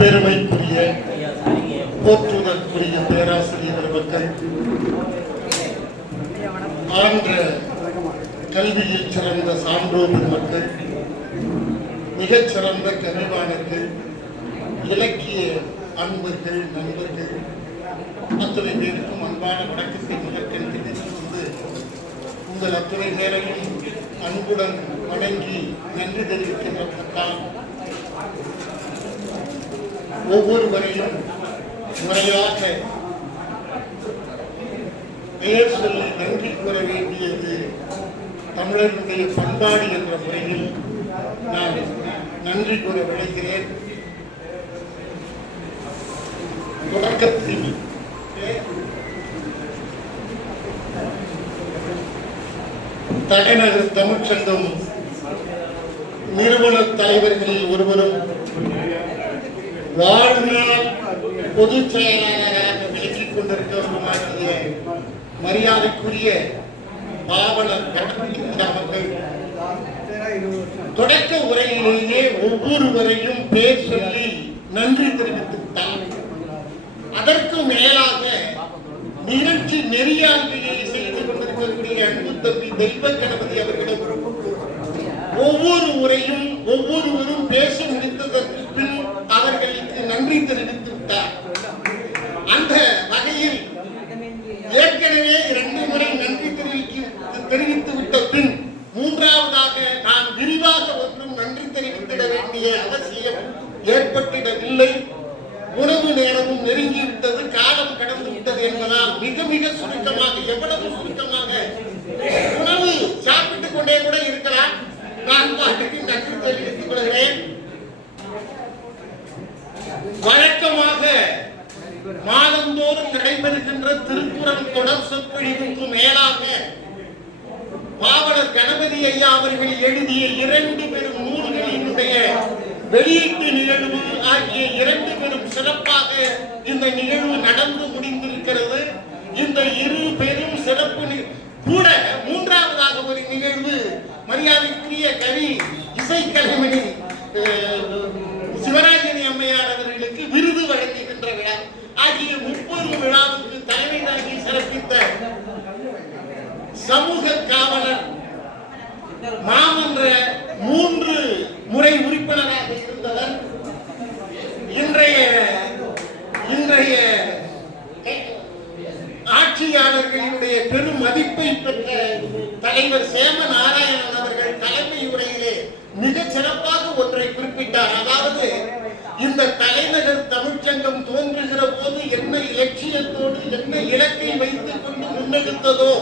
பெருமைக்குரிய போற்றுதற்குரிய பேராசிரியர் அவர்கள், ஆன்ற கல்வியில் சிறந்த சான்றோர் மக்கள், மிகச்சிறந்த கவிவாணர்கள், இலக்கிய அன்பர்கள், நண்பர்கள் அத்தனை பேருக்கும் அன்பான வணக்கத்தை முதற்கண் தெரிவித்துக் கொண்டு உங்கள் அத்தனை பேரையும் அன்புடன் வணங்கி நன்றி தெரிவிக்கின்றதற்காக ஒவ்வொருவரையும் முறையாக பெயர் சொல்லி நன்றி கூற வேண்டியது தமிழர்களுடைய பண்பாடு என்ற முறையில் நான் நன்றி கூற விளைகிறேன். தொடக்கத்தில் தலைநகர் தமிழ்ச்சங்கம் நிறுவன தலைவர்களில் ஒருவரும் வாழ்நாள் பொதுச் செயலாளராக விலக்கிக் கொண்டிருக்கிறவருமாகிய மரியாதைக்குரிய பாவலர் அவர்கள் தொடக்க உரையிலேயே ஒவ்வொருவரையும் பேர் சொல்லி நன்றி தெரிவித்து விட்டார். அதற்கு மேலாக நிகழ்ச்சி நெறியாண்மையை செய்து கொண்டிருக்கக்கூடிய அன்பு தம்பி தெய்வ கணபதி அவர்களும் ஒவ்வொரு முறையும் ஒவ்வொருவரும் பேச முடித்ததற்கு பின் அவர்களுக்கு நன்றி தெரிவித்து விட்டார். அந்த வகையில் ஏற்கனவே 2 முறை நன்றி தெரிவித்து விட்ட பின் மூன்றாவதாக நான் விரிவாக ஒன்றும் நன்றி தெரிவித்திட வேண்டிய அவசியம் ஏற்பட்டிடவில்லை. உணவு நேரமும் நெருங்கிவிட்டது, காலம் கடந்து விட்டது என்பதால் மிக மிக சுருக்கமாக, எவ்வளவு சுருக்கமாக உணவு சாப்பிட்டுக் கொண்டே கூட இருக்கலாம். நான் பாட்டுக்கு நன்றி தெரிவித்துக் கொள்கிறேன். வழக்கமாக மாதந்தோறும் நடைபெறுகின்ற திருக்குறள் தொடர் சொற்பொழிவுக்கு மேலாக பாவலர் கணபதி ஐயா அவர்கள் எழுதிய 2 பெரும் நூல்களினுடைய வெளியீட்டு நிகழ்வு ஆகிய 2 பெரும் சிறப்பாக இந்த நிகழ்வு நடந்து முடிந்திருக்கிறது. இந்த 2 பெரும் சிறப்பு கூட மூன்றாவதாக ஒரு நிகழ்வு மரியாதைக்குரிய கவி இசைக்கலைமணி சிவராஜினி அம்மையார் அவர்களுக்கு விருது வழங்குகின்ற விழா ஆகிய 30 விழாவுக்கு தலைமை தாங்கி சிறப்பித்த சமூக காவலர் மாமன்ற 3 முறை உறுப்பினராக இருந்தவர் இன்றைய ஆட்சியாளர்களினுடைய பெரும் மதிப்பை பெற்ற தலைவர் சேம நாராயணன் அவர்கள் தலைமை உரையிலே மிக சிறப்பாக ஒன்றை குறிப்பிட்டார். அதாவது இந்த தலைநகர் தமிழ்ச்சங்கம் தோன்றுகிற போது என்ன இலட்சியத்தோடு என்ன இலக்கை வைத்துக் கொண்டு முன்னெடுத்ததோ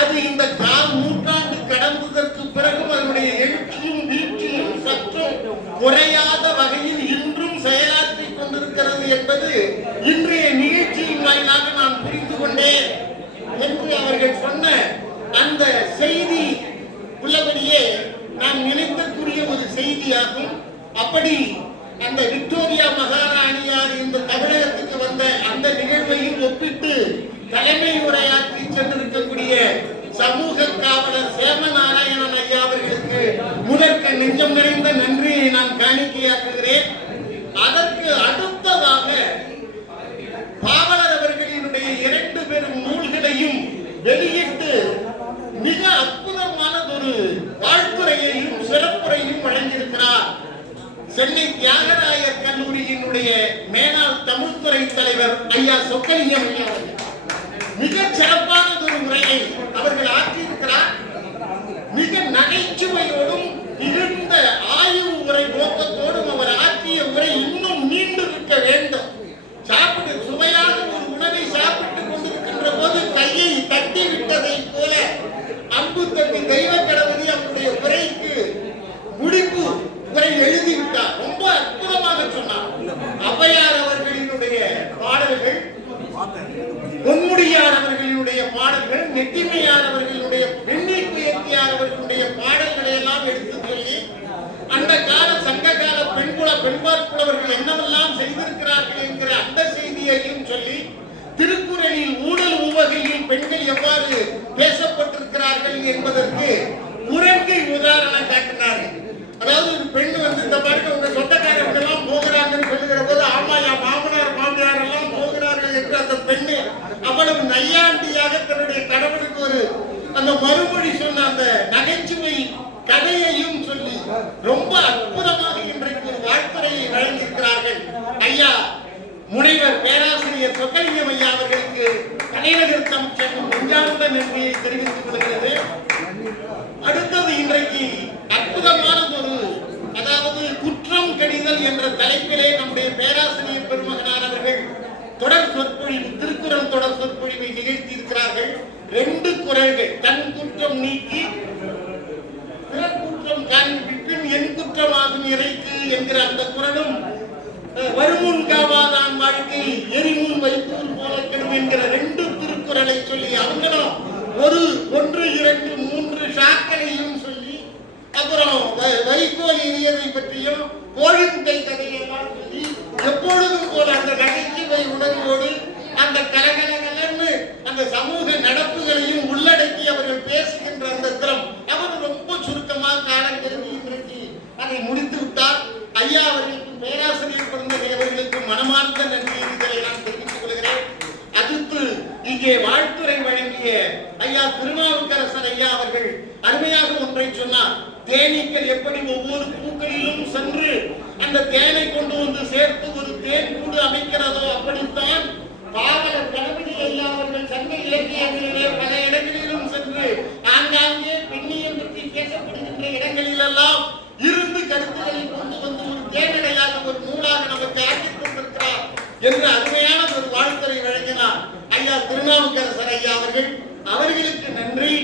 அது இந்த 4 நூற்றாண்டு கடந்ததற்கு பிறகு அதனுடைய எழுச்சியும் வீழ்ச்சியும் சற்றும் குறையாத வகையில் இன்றும் செயலாற்றிக் கொண்டிருக்கிறது என்பது இன்றைய நிகழ்ச்சியின் வாயிலாக நான் புரிந்து கொண்டேன் என்று அவர்கள் சொன்ன அந்த செய்தி உள்ளபடியே நான் நினைத்தற்குரிய ஒரு செய்தியாகும். அப்படி அந்த விக்டோரியா மகாராணியார் இந்த தமிழகத்துக்கு வந்த அந்த நிகழ்வையும் ஒப்பிட்டு தலைமை உரையாற்றி சென்றிருக்கக்கூடிய சமூக காவலர் சேம நாராயணன் ஐயா அவர்களுக்கு முதற்க நெஞ்சம் நிறைந்த நன்றியை நான் காணிக்கையாக்குகிறேன். அதற்கு அடுத்ததாக பாவலர் அவர்களினுடைய 2 பெரும் நூல்களையும் வெளியிட்டு மிக அற்புதமானதொரு வாழ்த்துறையையும் சிறப்புரையும் வழங்கியிருக்கிறார். சென்னை தியாகராயர் கல்லூரியினுடைய மேனாள் தமிழ்துறை தலைவர் ஐயா சொக்கலிங்கம் ஐயா அவர்கள் மிக சிறப்பானதொரு முறையை அவர்கள் ஆற்றியிருக்கிறார். மிக நகைச்சுவையோடும் இருந்த ஆய்வு உரை நோக்கத்தோடும் அவர் ஆற்றிய உரை இன்னும் நீண்டு இருக்க வேண்டும். சாப்பிட்டு சுவையாக ஒரு உணவை சாப்பிட்டுக் கொண்டிருக்கின்ற போது கையை தட்டி விட்டதை போல அன்பு தம்பி தெய்வ கணபதி அவருடைய உரைக்கு முடிப்பு உரை எழுதிவிட்டார். ரொம்ப அற்புதமாக சொன்னார். ஔவையார் அவர்களினுடைய பாடல்கள், பொன்முடியார் அவர்களுடைய பாடல்கள், நெட்டிமையார் அவர்களுடைய வெண்ணி குயத்தியார் அவர்களுடைய பாடல்களை எல்லாம் எடுத்து சொல்லி அந்த கால சங்க கால பெண்பாற்புலவர்கள் என்னவெல்லாம் செய்திருக்கிறார்கள் என்கிற அந்த செய்தியையும் சொல்லி திருக்குறளில் ஊழல் உவகையில் பெண்கள் எவ்வாறு பேசப்பட்டிருக்கிறார்கள் என்பதற்கு உறங்கை உதாரணம் காட்டினார்கள். அதாவது ஒரு பெண் இந்த மாதிரி உங்க சொந்தக்காரர்கள் எல்லாம் போக முனைவர் பேராசிரியர் சொக்கலிங்கம் ஐயா அவர்களுக்கு தலைநகர் தமிழ்ச்சங்கம் நெஞ்சார்ந்த நன்றியை தெரிவித்துக் கொள்கிறது. அடுத்தது இன்றைக்கு அற்புதமானதொரு, அதாவது குற்றம் கடிதல் என்ற தலைப்பிலே நம்முடைய பேராசிரியர் பெருமகனார் அவர்கள் தொடர் சொற்பொழிவு, திருக்குறள் தொடர் சொற்பொழிவை நிகழ்த்தி இருக்கிறார்கள். 2 குறள்கள், தன் குற்றம் நீக்கி பிறர் குற்றம் காண்பிக்கும் என் குற்றமாகும் இறைக்கு என்கிற அந்த குறளும், வருமுன் காவாதான் வாழ்க்கை எரிமுன் வைத்தூர் போல கெடும் என்கிற 2 திருக்குறளை சொல்லி அவங்களும் 1, 2, 3 ஷாக்களையும் சொல்லி, அப்புறம் வைகோல் எரியதை பற்றியும் கோழிமுட்டை கதையெல்லாம் சொல்லி, எப்பொழுதும் போல அந்த நகைச்சுவை உணர்வோடு அந்த கலகலகலன்னு அந்த சமூக நடப்புகளையும் உள்ளடக்கி அவர்கள் பேசுகின்ற அந்த திறம், அவர் ரொம்ப சுருக்கமாக காலம் கருதி இன்றைக்கு அதை முடித்து விட்டார். ஐயா அவர்களுக்கும் பேராசிரியர் பிறந்தகை அவர்களுக்கும் மனமார்ந்த நன்றிகளை நான் தெரிவித்துக் கொள்கிறேன். அடுத்து இங்கே வாழ்த்துறை வழங்கிய ஐயா திருநாவுக்கரசர் ஐயா அவர்கள் அருமையாக ஒன்றை சொன்னார். தேனீக்கள் எப்படி ஒவ்வொரு பூக்களிலும் சென்று அந்த தேனை கொண்டு வந்து சேர்த்து ஒரு தேன் கூடு அமைக்கிறதோ, அப்படித்தான் பாவலர் கணபதி ஐயா அவர்கள் சங்க இலக்கியங்களிலே பல இடங்களிலும் சென்று ஆங்காங்கே பெண்ணியம் பற்றி பேசப்படுகின்ற இடங்களிலெல்லாம் இருந்து கருத்துக்களை கொண்டு வந்து ஒரு தேனடையாக ஒரு நூலாக நமக்கு ஆக்கிக் கொண்டிருக்கிறார் என்று அருமையான ஒரு வாழ்த்துறை வழங்கினார் ஐயா திருநாவுக்கரசர் ஐயா அவர்கள். அவர்களுக்கு நன்றி.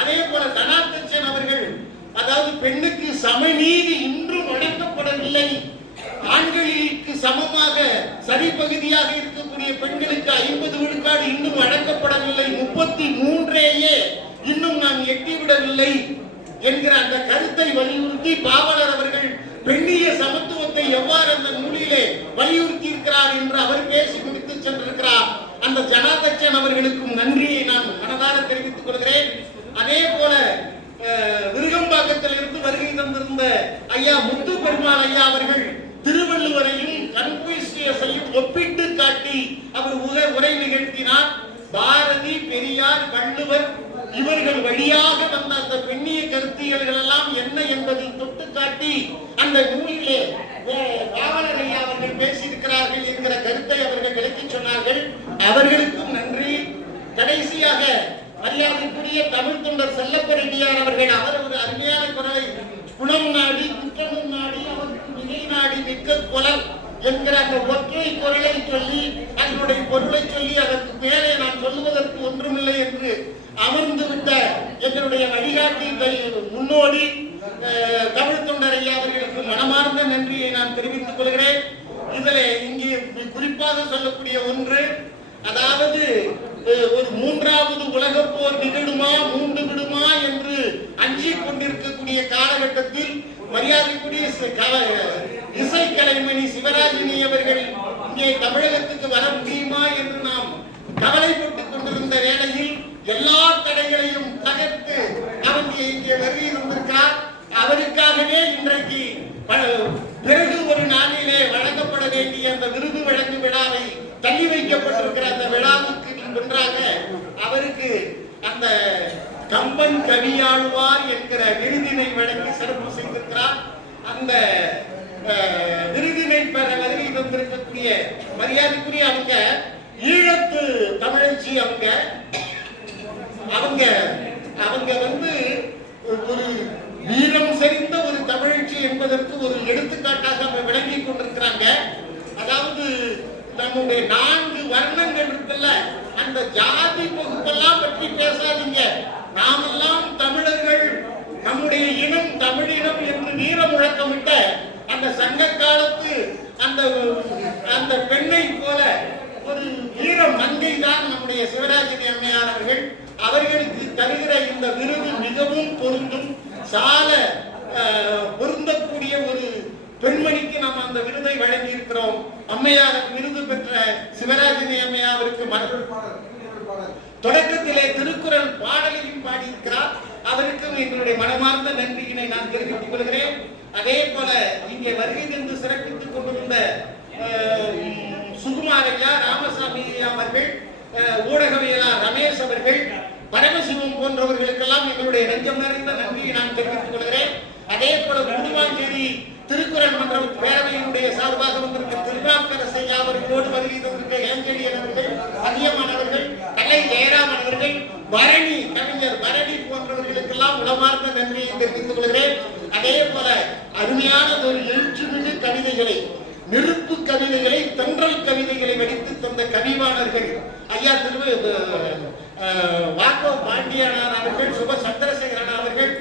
அதே போல தனாத்தச்சன் அவர்கள், அதாவது பெண்ணுக்கு சமநீதி இன்றும் வழங்கப்படவில்லை, ஆண்களுக்கு சமமாக சரிபகுதியாக இருக்கக்கூடிய பெண்களுக்கு 50 விழுக்காடு இன்னும் வழங்கப்படவில்லை, 33 இன்னும் நாம் எட்டிவிடவில்லை என்கிற அந்த கருத்தை வலியுறுத்தி பாவலர் அவர்கள் பெண்ணிய சமத்துவத்தை எவ்வாறு அந்த நூலிலே வலியுறுத்தி இருக்கிறார் என்று அவர் பேசி முடித்து சென்றிருக்கிறார். அந்த ஜனாதச்சன் அவர்களுக்கும் நன்றியை நான் மனதார தெரிவித்துக் கொள்கிறேன். அதே போல விருகம்பாக்கத்தில் இருந்து வருகை தந்திருந்த ஐயா முத்து பெருமாள் ஐயா அவர்கள் திருவள்ளுவரையும் கன்ஃபூசியஸையும் ஒப்பிட்டு காட்டி அவர் உரை நிகழ்த்தினார். பாரதி, பெரியார், வள்ளுவர் இவர்கள் வழியாக வந்த அந்த பெண்ணிய கருத்தியல்கள் எல்லாம் என்ன என்பதை தொட்டு காட்டி அந்த நூலிலே பாவலர் ஐயா அவர்கள் பேசியிருக்கிறார்கள் என்கிற கருத்தை அவர்கள் விளக்கி சொன்னார்கள். அவர்களுக்கும் நன்றி. கடைசியாக மரியாதைக்குரிய தமிழ் தொண்டர் செல்லப்ப ரெட்டியார் அவர்கள், அவர் ஒரு அருமையான குரலை, குணம் நாடி குற்றமும் நாடி அவருக்கு மிகை நாடி மிக்க குரல் என்கிற அந்த ஒற்றை குரலை சொல்லி அதனுடைய பொருளை சொல்லி அதற்கு மேலே நான் சொல்லுவதற்கு ஒன்றுமில்லை என்று அமர்ந்து விட்ட எங்களுடைய வழிகாட்டி முன்னோடி தமிழ் தொண்டர் ஐயா அவர்களுக்கு மனமார்ந்த நன்றியை நான் தெரிவித்துக் கொள்கிறேன். இதில் இங்கே குறிப்பாக சொல்லக்கூடிய ஒன்று, அதாவது ஒரு 3வது உலகப் போர் நிகழுமா மூண்டு விடுமா என்று அஞ்சிக் கொண்டிருக்கக்கூடிய காலகட்டத்தில் மரியாதைக்குரிய இசைக்கலைமணி சிவராஜினி அவர்கள் இங்கே தமிழகத்துக்கு வர முடியுமா என்று நாம் கவலைப்பட்டுக் கொண்டிருந்த வேளையில் எல்லா தடைகளையும் தகர்த்து அவர் இங்கே வருகை வந்திருக்கிறார். அவருக்காகவே இன்றைக்கு பிறகு ஒரு நாளிலே வழங்கப்பட வேண்டிய அந்த விருது வழங்கும் விழாவை தள்ளி வைக்கப்பட்டிருக்கிற அந்த விழாவுக்கு வென்றாக அவருக்கு அந்த கம்பன் கவியாழ்வார் என்கிற விருதினை வழங்கி சிறப்பு செய்திருக்கிறார். அந்த விருதினை பெற வருகை தந்திருக்கக்கூடிய மரியாதைக்குரிய அவங்க ஈழத்து தமிழச்சி, அவங்க வந்து ஒரு வீரம் செறிந்த ஒரு தமிழச்சி என்பதற்கு ஒரு எடுத்துக்காட்டாக விளங்கி கொண்டிருக்கிறாங்க. அதாவது நம்முடைய 4 வர்ணங்கள் இருக்குல்ல, அந்த ஜாதி பகுப்பெல்லாம் பற்றி பேசாதீங்க. நாமெல்லாம் தமிழர்கள், நம்முடைய இனம் தமிழினம் என்று வீர முழக்கமிட்ட அந்த சங்க காலத்து அந்த பெண்ணை போல ஒரு வீர மங்கை தான் நம்முடைய சிவராஜினி அம்மையார் அவர்கள். அவர்களுக்கு தருகிற இந்த விருது மிகவும் பொருந்தும், சால பொருந்தக்கூடிய ஒரு பெண்மணிக்கு நாம் அந்த விருதை வழங்கி இருக்கிறோம். அம்மையார் விருது பெற்ற சிவராஜினி அம்மையாருக்கு தொடக்கத்திலே திருக்குறள் பாடலையும் பாடியிருக்கிறார். அவருக்கும் எங்களுடைய மனமார்ந்த நன்றியினை நான் தெரிவித்துக் கொள்கிறேன். அதே போல இங்கே வருகை தந்து சிறப்பித்துக் கொண்டிருந்த சுகுமாரையா, ராமசாமி அவர்கள், ஊடகவியலாளர் ரமேஷ் அவர்கள், பரமசிவம் போன்றவர்களுக்கெல்லாம் எங்களுடைய நெஞ்சம் நிறைந்த நன்றியை நான் தெரிவித்துக் கொள்கிறேன். அதே போல குடுவாஞ்சேரி திருக்குறள் மன்ற பேரவையினுடைய சார்பாக வந்திருக்கிற திருநாவுக்கரசு ஐயா அவர்களோடு வருகை பரணி கவிஞர் பரணி போன்றவர்களுக்கெல்லாம் உளமார்ந்த நன்றியை தெரிவித்துக் கொள்கிறேன். அதே போல அருமையான ஒரு எழுச்சிமிகு கவிதைகளை, நெருப்பு கவிதைகளை, தென்றல் கவிதைகளை வடித்து தந்த கவிவாணர்கள் ஐயா வாக்கோ பாண்டியனார் அவர்கள், சுப சந்திரசேகரன் அவர்கள்,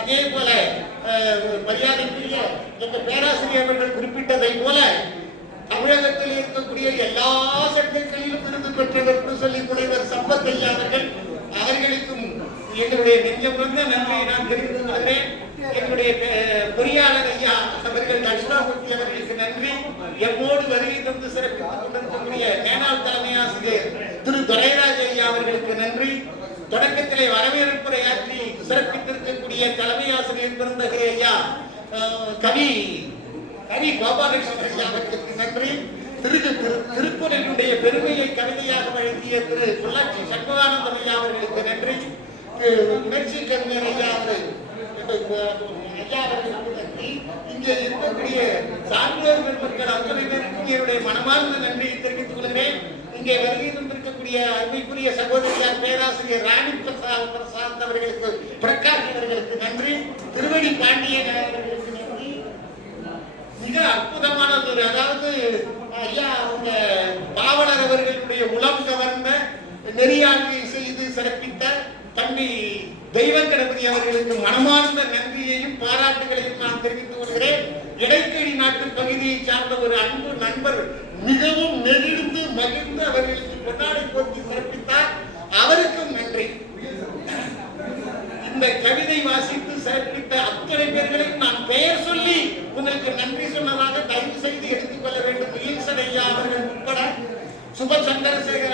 அதே போல மரியாதைக்குரிய எங்கள் பேராசிரியர் அவர்கள் குறிப்பிட்டதை போல தமிழகத்தில் இருக்கக்கூடிய எல்லா சட்டங்களிலும் விருது பெற்றவர் என்று சொல்லி முனைவர் சம்பத் ஐயா அவர்கள், அவர்களுக்கும் எங்களுடைய நெஞ்சமிருந்த நன்றியை நான் தெரிவித்துக் கொள்கிறேன். எங்களுடைய பொறியாளர் ஐயா அவர்கள் தட்சிணாமூர்த்தி அவர்களுக்கு நன்றி. எம்மோடு வருகை தந்து சிறப்பித்துக் கொண்டிருக்கக்கூடிய மேனாள் தலைமை ஆசிரியர் திரு துரைராஜ் ஐயா அவர்களுக்கு நன்றி. தொடக்கத்திலே வரவேற்புரையாற்றி சிறப்பித்திருக்கக்கூடிய தலைமை ஆசிரியர் பிறந்தகை ஐயா கவி கோபாலகிருஷ்ணன் ஐயா அவர்களுக்கு நன்றி. திருக்குறளுடைய பெருமையை கவிதையாக வழங்கிய திரு பொள்ளாச்சி சண்முகானந்தம் ஐயா அவர்களுக்கு நன்றி. உணர்ச்சி கவிஞர் ஐயா அவர்களுக்கு நன்றி. இங்கே இருக்கக்கூடிய சான்றோர் பெருமக்கள் அத்தனை பேருக்கும் என்னுடைய மனமார்ந்த நன்றியை தெரிவித்துக் கொள்கிறேன். இங்கே வருகை தந்திருக்கக்கூடிய அருமைக்குரிய சகோதரியார் பேராசிரியர் ராணி பிரசாத் அவர்களுக்கு, பிரகாஷ் அவர்களுக்கு நன்றி. திருவடி பாண்டியன் அவர்களுக்கு நன்றி. மிக அற்புதமானது. அதாவது ஐயா அவங்க பாவலர் அவர்களுடைய உளம் கவர்ந்த நெறியாண்மை செய்து சிறப்பித்த தம்பி தெய்வ கணபதி அவர்களுக்கு மனமார்ந்த நன்றியையும் பாராட்டுகளையும் நான் தெரிவித்துக் கொள்கிறேன். இடைக்கழி நாட்டு பகுதியை சார்ந்த ஒரு அன்பு நண்பர் மிகவும் நெகிழ்ந்து மகிழ்ந்து அவர்களுக்கு கொண்டாடி போட்டி சிறப்பித்தார். அவருக்கும் நன்றி. இந்த கவிதை வாசித்து சிறப்பித்த அத்தனை பேர்களையும் நான் பெயர் சொல்லி உங்களுக்கு நன்றி சொன்னதாக தயவு செய்து எடுத்துக் கொள்ள வேண்டும். ஈசன் ஐயா அவர்கள் உட்பட, சுப சந்திரசேகர்